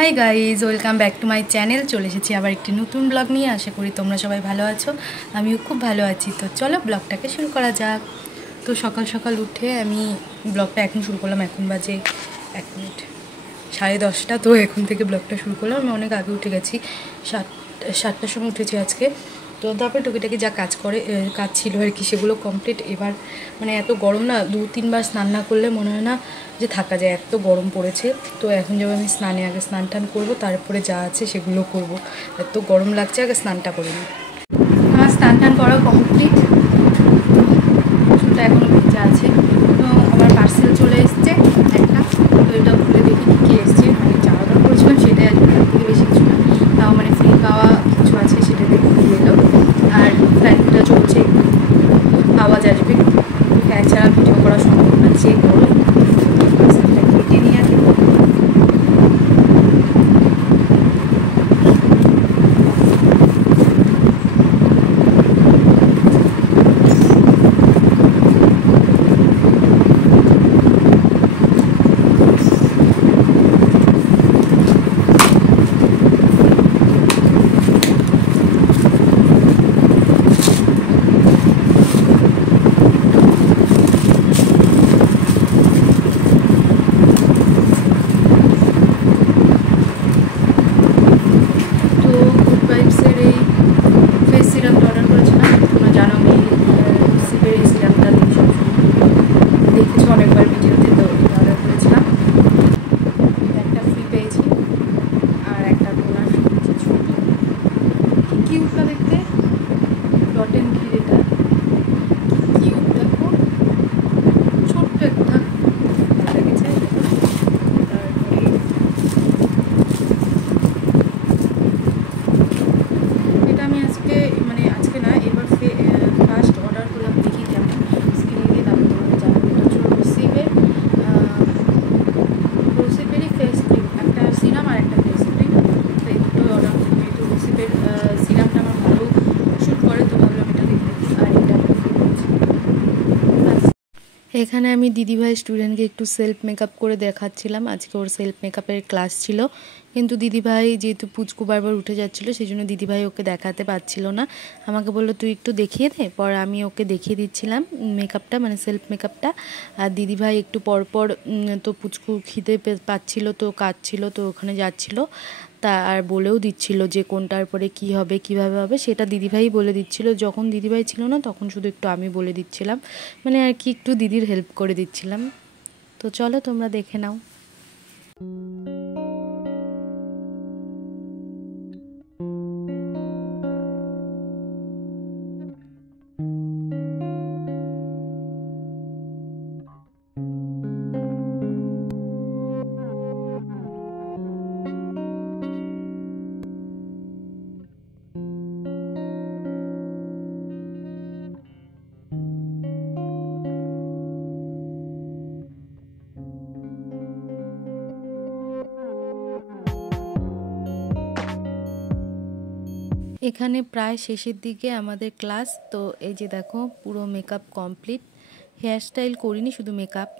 Hi guys, welcome back to my channel. চলে এসেছি আবার একটি নতুন ব্লগ নিয়ে। আশা করি তোমরা সবাই ভালো আছো, আমিও খুব ভালো আছি। তো চলো ব্লগটাকে শুরু করা যাক। তো সকাল সকাল উঠে আমি ব্লগটা এখন শুরু করলাম। এখন বাজে 1 মিনিট 10:30। তো এখন থেকে ব্লগটা শুরু করলাম। আমি অনেক আগে উঠে গেছি, 7টার সময় উঠেছি আজকে। তো তারপরে টুকিটাকি যা কাজ ছিল আর কি, সেগুলো কমপ্লিট। এবার মানে এত গরম না, 2-3 বার স্নান না করলে মনে হয় না যে থাকা যায়, এত গরম পড়েছে। তো এখন যাবো আমি স্নানে, আগে স্নান টান করবো, তারপরে যা আছে সেগুলো করব। এত গরম লাগছে, আগে স্নানটা করে নিই। আমার স্নান টান করা কমপ্লিট, চুলটা এখনও ভেজা আছে। তো আমার পার্সেল চলে এসছে একটা। তো এটা খুলে দেখি কী এসছে। মানে যা অর্ডার করেছিলাম সেটাই আর তার থেকে বেশি কিছু না, তাও মানে ফ্রি পাওয়া কিছু আছে, সেটা দেখে দিয়ে এলো। আর ফ্যানটা চলছে, আওয়াজ আসবে। ফ্যান ছাড়া ভিডিও করা সম্ভব না, যে গরম। পার্সেলটা কেটে নিয়ে আসি। এখানে আমি দিদিভাই স্টুডেন্টকে একটু সেলফ মেকআপ করে দেখাচ্ছিলাম। আজকে ওর সেলফ মেকআপের ক্লাস ছিল, কিন্তু দিদিভাই যেহেতু পুচকু বারবার উঠে যাচ্ছিলো, সেই জন্য দিদিভাই ওকে দেখাতে পারছিল না। আমাকে বললো তুই একটু দেখিয়ে দে। পরে আমি ওকে দেখিয়ে দিচ্ছিলাম মেকআপটা, মানে সেলফ মেকআপটা। আর দিদিভাই একটু পরপর তো পুচকু খিদে পাচ্ছিল, তো কাজ ছিল, তো ওখানে যাচ্ছিলো। তা আর বলেও দিচ্ছিল যে কোনটার পরে কি হবে, কিভাবে হবে, সেটা দিদিভাই বলে দিচ্ছিল। যখন দিদিভাই ছিল না তখন শুধু একটু আমি বলে দিচ্ছিলাম, মানে আর কি একটু দিদির হেল্প করে দিচ্ছিলাম। তো চলো তোমরা দেখে নাও। এখানে প্রায় শেষের দিকে আমাদের ক্লাস। তো এই যে দেখো পুরো মেকআপ কমপ্লিট, হেয়ার স্টাইল করিনি, শুধু মেকআপ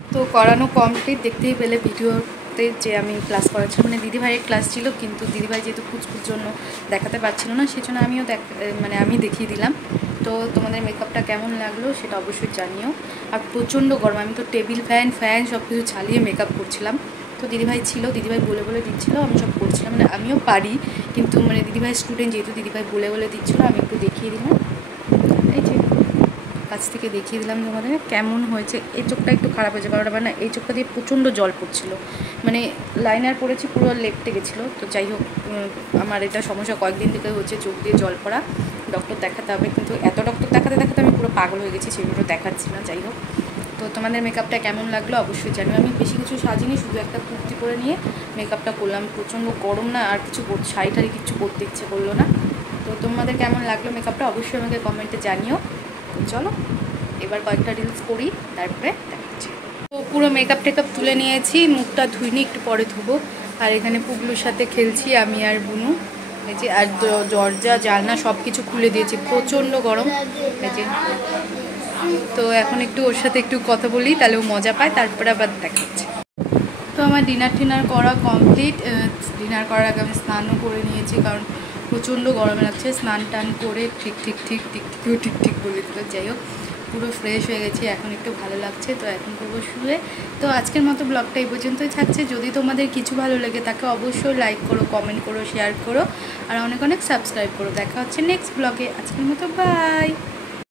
তো করানো কমপ্লিট। দেখতেই পেলে ভিডিওতে যে আমি ক্লাস করাচ্ছি, মানে দিদিভাইয়ের ক্লাস ছিল, কিন্তু দিদিভাই যেহেতু কুচকুর জন্য দেখাতে পারছিল না, সেই জন্য আমি দেখিয়ে দিলাম। তো তোমাদের মেকআপটা কেমন লাগলো সেটা অবশ্যই জানিও। আর প্রচণ্ড গরম, আমি তো টেবিল ফ্যান সব কিছু চালিয়ে মেকআপ করছিলাম। তো দিদিভাই ছিল, দিদিভাই বলে বলে দিচ্ছিলো, আমি সব করছিলাম। মানে আমিও পারি, কিন্তু মানে দিদিভাই স্টুডেন্ট যেহেতু, দিদিভাই বলে বলে দিচ্ছিলো, আমি একটু দেখিয়ে দিলাম। এই যে কাছ থেকে দেখিয়ে দিলাম তোমাদের কেমন হয়েছে। এই চোখটা একটু খারাপ হয়েছে, কারণ আবার না এই চোখটা দিয়ে প্রচণ্ড জল পড়ছিল, মানে লাইনার পড়েছি, পুরো লেপটে গেছিলো। তো যাই হোক, আমার এটা সমস্যা কয়েকদিন থেকে হচ্ছে, চোখ দিয়ে জল পড়া। ডক্টর দেখাতে হবে, কিন্তু এত ডক্টর দেখাতে আমি পুরো পাগল হয়ে গেছি, সেগুলো দেখাচ্ছি না। যাই হোক, তো তোমাদের মেকআপটা কেমন লাগলো অবশ্যই জানিও। আমি বেশি কিছু সাজিনি, শুধু একটা কুর্তি পরে নিয়ে মেকআপটা করলাম। প্রচণ্ড গরম না, আর কিছু শাড়ি টাড়ি কিছু করতে ইচ্ছে করলো না। তো তোমাদের কেমন লাগলো মেকআপটা অবশ্যই আমাকে কমেন্টে জানিও। চলো এবার কয়েকটা রিলস করি, তারপরে দেখাচ্ছি। তো পুরো মেকআপ টেকআপ তুলে নিয়েছি, মুখটা ধুইনি, একটু পরে ধুবো। আর এখানে পুগলুর সাথে খেলছি আমি আর বুনু। এই যে, আর দরজা জানলা সব কিছু খুলে দিয়েছি, প্রচণ্ড গরম। এই যে, তো এখন একটু ওর সাথে একটু কথা বলি, তাহলে ও মজা পায়, তারপরে আবার দেখাচ্ছি। তো আমার ডিনার করা কমপ্লিট। ডিনার করার আগে আমি স্নানও করে নিয়েছি, কারণ প্রচণ্ড গরম লাগছে। স্নান টান করে ঠিক বলে দিল, যাই হোক পুরো ফ্রেশ হয়ে গেছি, এখন একটু ভালো লাগছে। তো এখন করবো শুয়ে। তো আজকের মতো ব্লগটা এই পর্যন্তই থাকছে। যদি তোমাদের কিছু ভালো লাগে তাকে অবশ্যই লাইক করো, কমেন্ট করো, শেয়ার করো, আর অনেক অনেক সাবস্ক্রাইব করো। দেখা হচ্ছে নেক্সট ব্লগে। আজকের মতো বাই।